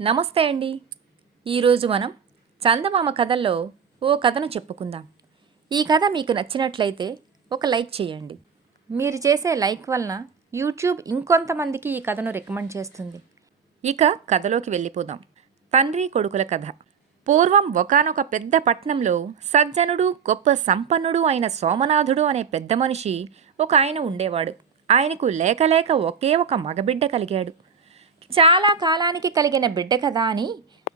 నమస్తే అండి. ఈరోజు మనం చందమామ కథల్లో ఓ కథను చెప్పుకుందాం. ఈ కథ మీకు నచ్చినట్లయితే ఒక లైక్ చేయండి. మీరు చేసే లైక్ వలన యూట్యూబ్ ఇంకొంతమందికి ఈ కథను రికమెండ్ చేస్తుంది. ఇక కథలోకి వెళ్ళిపోదాం. తండ్రి కొడుకుల కథ. పూర్వం ఒకానొక పెద్ద పట్నంలో సజ్జనుడు గొప్ప సంపన్నుడు అయిన సోమనాథుడు అనే పెద్ద మనిషి ఒక ఆయన ఉండేవాడు. ఆయనకు లేకలేక ఒకే ఒక మగబిడ్డ కలిగాడు. చాలా కాలానికి కలిగిన బిడ్డ కదా అని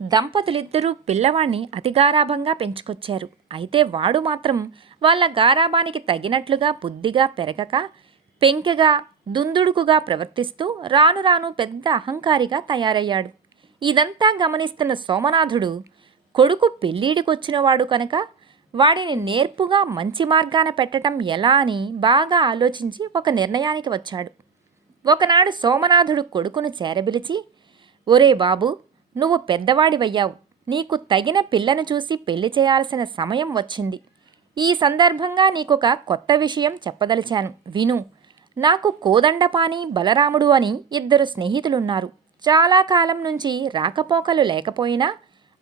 దంపతులిద్దరూ పిల్లవాణ్ణి అతి గారాభంగా పెంచుకొచ్చారు. అయితే వాడు మాత్రం వాళ్ళ గారాభానికి తగినట్లుగా బుద్ధిగా పెరగక పెంకెగా దుందుడుకుగా ప్రవర్తిస్తూ రాను రాను పెద్ద అహంకారిగా తయారయ్యాడు. ఇదంతా గమనిస్తున్న సోమనాథుడు కొడుకు పెళ్ళీడికొచ్చినవాడు కనుక వాడిని నేర్పుగా మంచి మార్గాన పెట్టటం ఎలా అని బాగా ఆలోచించి ఒక నిర్ణయానికి వచ్చాడు. ఒకనాడు సోమనాథుడు కొడుకును చేరబిలిచి ఒరే బాబు నువ్వు పెద్దవాడివయ్యావు. నీకు తగిన పిల్లను చూసి పెళ్ళి చేయాల్సిన సమయం వచ్చింది. ఈ సందర్భంగా నీకొక కొత్త విషయం చెప్పదలిచాను. విను. నాకు కోదండపాని బలరాముడు అని ఇద్దరు స్నేహితులున్నారు. చాలా కాలం నుంచి రాకపోకలు లేకపోయినా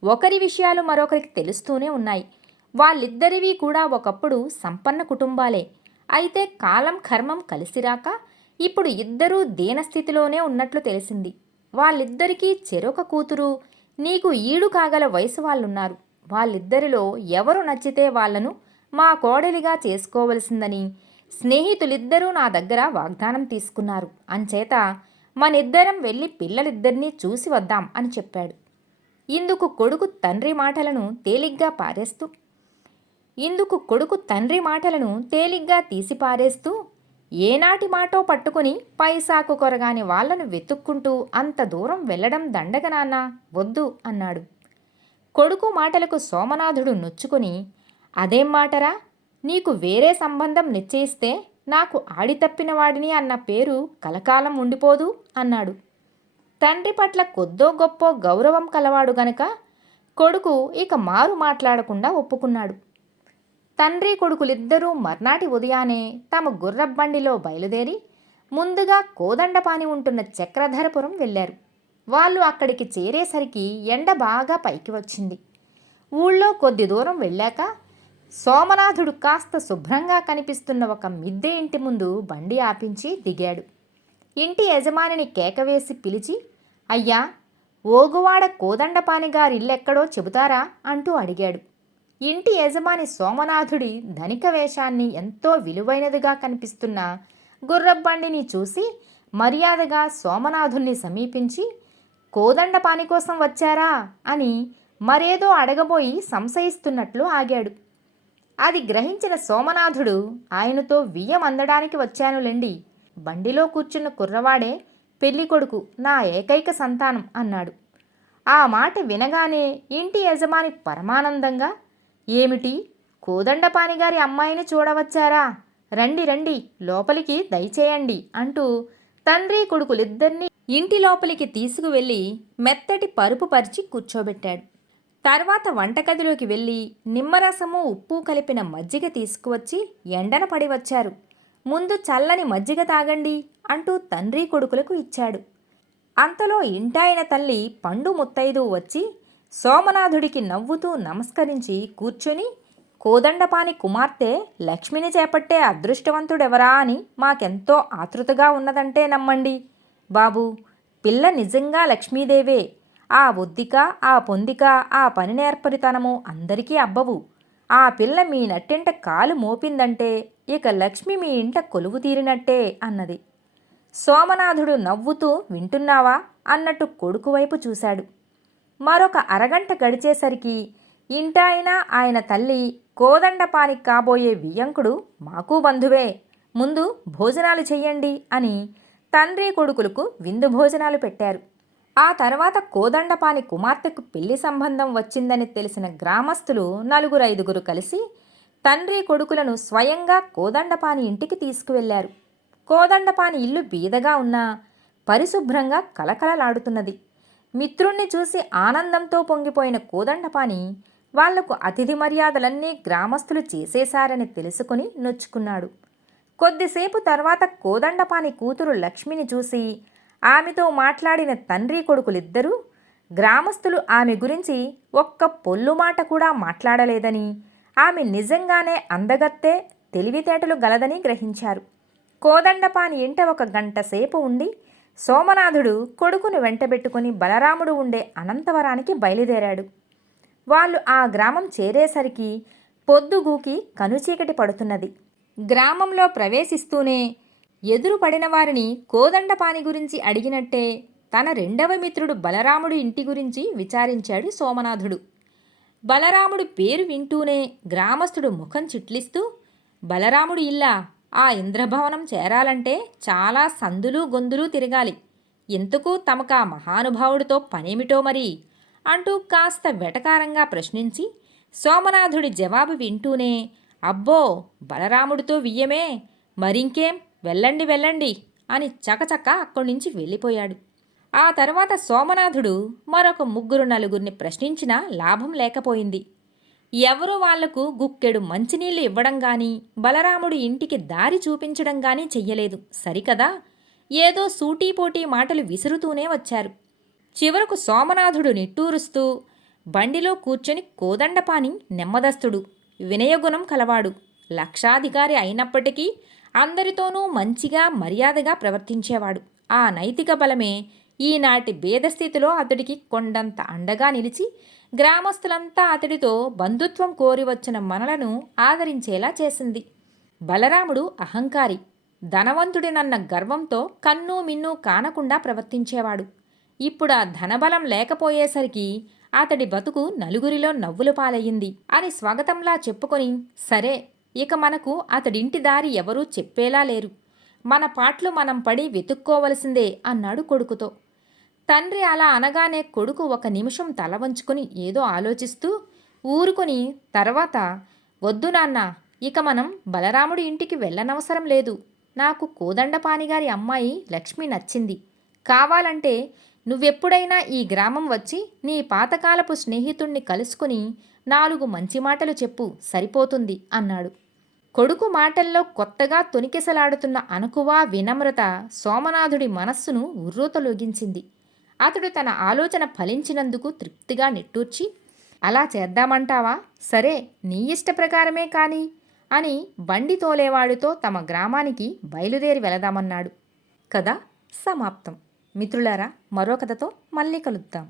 ఒకరి విషయాలు మరొకరికి తెలుస్తూనే ఉన్నాయి. వాళ్ళిద్దరివి కూడా ఒకప్పుడు సంపన్న కుటుంబాలే. అయితే కాలం కర్మం కలిసిరాక ఇప్పుడు ఇద్దరూ దీనస్థితిలోనే ఉన్నట్లు తెలిసింది. వాళ్ళిద్దరికీ చెరొక కూతురు నీకు ఈడు కాగల వయసు వాళ్ళున్నారు. వాళ్ళిద్దరిలో ఎవరు నచ్చితే వాళ్ళను మా కోడలిగా చేసుకోవలసిందని స్నేహితులిద్దరూ నా దగ్గర వాగ్దానం తీసుకున్నారు. అంచేత మనిద్దరం వెళ్ళి పిల్లలిద్దరినీ చూసి వద్దాం అని చెప్పాడు. ఇందుకు కొడుకు తండ్రి మాటలను తేలిగ్గా పారేస్తూ ఇందుకు కొడుకు తండ్రి మాటలను తేలిగ్గా తీసి పారేస్తూ ఏనాటి మాటో పట్టుకుని పైసాకు కొరగాని వాళ్ళను వెతుక్కుంటూ అంత దూరం వెళ్ళడం దండగ నాన్న వద్దు అన్నాడు. కొడుకు మాటలకు సోమనాథుడు నొచ్చుకొని అదేం మాటరా? నీకు వేరే సంబంధం నిశ్చయిస్తే నాకు ఆడితప్పిన వాడిని అన్న పేరు కలకాలం ఉండిపోదు అన్నాడు. తండ్రి పట్ల కొద్దో గొప్ప గౌరవం కలవాడు గనక కొడుకు ఇక మారు మాట్లాడకుండా ఒప్పుకున్నాడు. తండ్రి కొడుకులిద్దరూ మర్నాటి ఉదయానే తమ గుర్రబండిలో బయలుదేరి ముందుగా కోదండపాని ఉంటున్న చక్రధరపురం వెళ్ళారు. వాళ్ళు అక్కడికి చేరేసరికి ఎండ బాగా పైకి వచ్చింది. ఊళ్ళో కొద్ది దూరం వెళ్ళాక సోమనాథుడు కాస్త శుభ్రంగా కనిపిస్తున్న ఒక మిద్దె ఇంటి ముందు బండి ఆపించి దిగాడు. ఇంటి యజమానిని కేకవేసి పిలిచి అయ్యా ఓగువాడ కోదండపాని గారిల్లెక్కడో చెబుతారా? అంటూ అడిగాడు. ఇంటి యజమాని సోమనాథుడి ధనిక వేషాన్ని ఎంతో విలువైనదిగా కనిపిస్తున్న గుర్రబండిని చూసి మర్యాదగా సోమనాథుణ్ణి సమీపించి కోదండపాని కోసం వచ్చారా? అని మరేదో అడగబోయి సంశయిస్తున్నట్లు ఆగాడు. అది గ్రహించిన సోమనాథుడు ఆయనతో వియ్యం అందడానికి వచ్చానులేండి. బండిలో కూర్చున్న కుర్రవాడే పెళ్ళి కొడుకు నా ఏకైక సంతానం అన్నాడు. ఆ మాట వినగానే ఇంటి యజమాని పరమానందంగా ఏమిటి? కోదండపాని గారి అమ్మాయిని చూడవచ్చారా? రండి రండి లోపలికి దయచేయండి అంటూ తండ్రి కొడుకులిద్దరినీ ఇంటి లోపలికి తీసుకువెళ్ళి మెత్తటి పరుపు పరిచి కూర్చోబెట్టాడు. తర్వాత వంటగదిలోకి వెళ్ళి నిమ్మరసము ఉప్పు కలిపిన మజ్జిగ తీసుకువచ్చి ఎండన పడి వచ్చారు. ముందు చల్లని మజ్జిగ తాగండి అంటూ తండ్రి కొడుకులకు ఇచ్చాడు. అంతలో ఇంటాయన తల్లి పండు ముత్తైదు వచ్చి సోమనాథుడికి నవ్వుతూ నమస్కరించి కూర్చుని కోదండపాని కుమార్తె లక్ష్మిని చేపట్టే అదృష్టవంతుడెవరా అని మాకెంతో ఆతృతగా ఉన్నదంటే నమ్మండి. బాబు పిల్ల నిజంగా లక్ష్మీదేవే. ఆ ఒద్దిక ఆ పొందిక ఆ పని నేర్పరితనము అందరికీ అబ్బవు. ఆ పిల్ల మీ నట్టింట కాలు మోపిందంటే ఇక లక్ష్మి మీ ఇంట కొలువు తీరినట్టే అన్నది. సోమనాథుడు నవ్వుతూ వింటున్నావా? అన్నట్టు కొడుకు వైపు చూశాడు. మరొక అరగంట గడిచేసరికి ఇంటాయన ఆయన తల్లి కోదండపానికి కాబోయే వియ్యంకుడు మాకు బంధువే. ముందు భోజనాలు చెయ్యండి అని తండ్రి కొడుకులకు విందు భోజనాలు పెట్టారు. ఆ తర్వాత కోదండపాని కుమార్తెకు పెళ్ళి సంబంధం వచ్చిందని తెలిసిన గ్రామస్తులు నలుగురు ఐదుగురు కలిసి తండ్రి కొడుకులను స్వయంగా కోదండపాని ఇంటికి తీసుకువెళ్ళారు. కోదండపాని ఇల్లు బీదగా ఉన్నా పరిశుభ్రంగా కలకలలాడుతున్నది మిత్రుణ్ణి చూసి ఆనందంతో పొంగిపోయిన కోదండపాని వాళ్ళకు అతిథి మర్యాదలన్నీ గ్రామస్తులు చేసేశారని తెలుసుకుని నొచ్చుకున్నాడు. కొద్దిసేపు తర్వాత కోదండపాని కూతురు లక్ష్మిని చూసి ఆమెతో మాట్లాడిన తండ్రి కొడుకులిద్దరూ గ్రామస్తులు ఆమె గురించి ఒక్క పొల్లు మాట కూడా మాట్లాడలేదని ఆమె నిజంగానే అందగత్తే తెలివితేటలు గలదని గ్రహించారు. కోదండపాని ఇంట ఒక గంట సేపు ఉండి సోమనాథుడు కొడుకును వెంటబెట్టుకుని బలరాముడు ఉండే అనంతవరానికి బయలుదేరాడు. వాళ్ళు ఆ గ్రామం చేరేసరికి పొద్దుగూకి కనుచీకటి పడుతున్నది. గ్రామంలో ప్రవేశిస్తూనే ఎదురు పడిన వారిని కోదండపాని గురించి అడిగినట్టే తన రెండవ మిత్రుడు బలరాముడు ఇంటి గురించి విచారించాడు సోమనాథుడు. బలరాముడు పేరు వింటూనే గ్రామస్థుడు ముఖం చిట్లిస్తూ బలరాముడు ఇల్లా? ఆ ఇంద్రభవనం చేరాలంటే చాలా సందులు గొందులు తిరగాలి. ఎందుకు తమకా మహానుభావుడితో పనేమిటో మరి? అంటూ కాస్త వెటకారంగా ప్రశ్నించి సోమనాథుడి జవాబు వింటూనే అబ్బో బలరాముడితో వియ్యమే మరింకేం వెళ్ళండి వెళ్ళండి అని చకచక అక్కడి నుంచి వెళ్ళిపోయాడు. ఆ తర్వాత సోమనాథుడు మరొక ముగ్గురు నలుగురిని ప్రశ్నించినా లాభం లేకపోయింది. ఎవరు వాళ్ళకు గుక్కెడు మంచినీళ్ళు ఇవ్వడం గాని బలరాముడు ఇంటికి దారి చూపించడం గాని చెయ్యలేదు. సరికదా? ఏదో సూటీపోటీ మాటలు విసురుతూనే వచ్చారు. చివరకు సోమనాథుడు నిట్టూరుస్తూ బండిలో కూర్చొని కోదండపాని నెమ్మదస్తుడు వినయగుణం కలవాడు. లక్షాధికారి అయినప్పటికీ అందరితోనూ మంచిగా మర్యాదగా ప్రవర్తించేవాడు. ఆ నైతిక బలమే ఈనాటి భేదస్థితిలో అతడికి కొండంత అండగా నిలిచి గ్రామస్తులంతా అతడితో బంధుత్వం కోరి వచ్చిన మనలను ఆదరించేలా చేసింది. బలరాముడు అహంకారి ధనవంతుడినన్న గర్వంతో కన్ను మిన్ను కానకుండా ప్రవర్తించేవాడు. ఇప్పుడు ఆ ధనబలం లేకపోయేసరికి అతడి బతుకు నలుగురిలో నవ్వుల పాలయ్యింది అని స్వాగతంలా చెప్పుకొని సరే ఇక మనకు అతడింటి దారి ఎవరూ చెప్పేలా లేరు. మన పాట్లు మనం పడి వెతుక్కోవలసిందే అన్నాడు కొడుకుతో. తండ్రి అలా అనగానే కొడుకు ఒక నిమిషం తల వంచుకొని ఏదో ఆలోచిస్తూ ఊరుకొని తర్వాత వద్దు నాన్న ఇక మనం బలరాముడి ఇంటికి వెళ్ళనవసరం లేదు. నాకు కోదండపానిగారి అమ్మాయి లక్ష్మి నచ్చింది. కావాలంటే నువ్వెప్పుడైనా ఈ గ్రామం వచ్చి నీ పాతకాలపు స్నేహితుణ్ణి కలుసుకుని నాలుగు మంచి మాటలు చెప్పు సరిపోతుంది అన్నాడు. కొడుకు మాటల్లో కొత్తగా తొనికెసలాడుతున్న అనుకువా వినమ్రత సోమనాథుడి మనస్సును ఉర్రూతలొగించింది. అతడు తన ఆలోచన ఫలించినందుకు తృప్తిగా నిట్టూర్చి అలా చేద్దామంటావా? సరే నీ ఇష్ట ప్రకారమే కానీ అని బండి తోలేవాడితో తమ గ్రామానికి బయలుదేరి వెళదామన్నాడు. కథ సమాప్తం. మిత్రులారా మరో కథతో మళ్ళీ కలుద్దాం.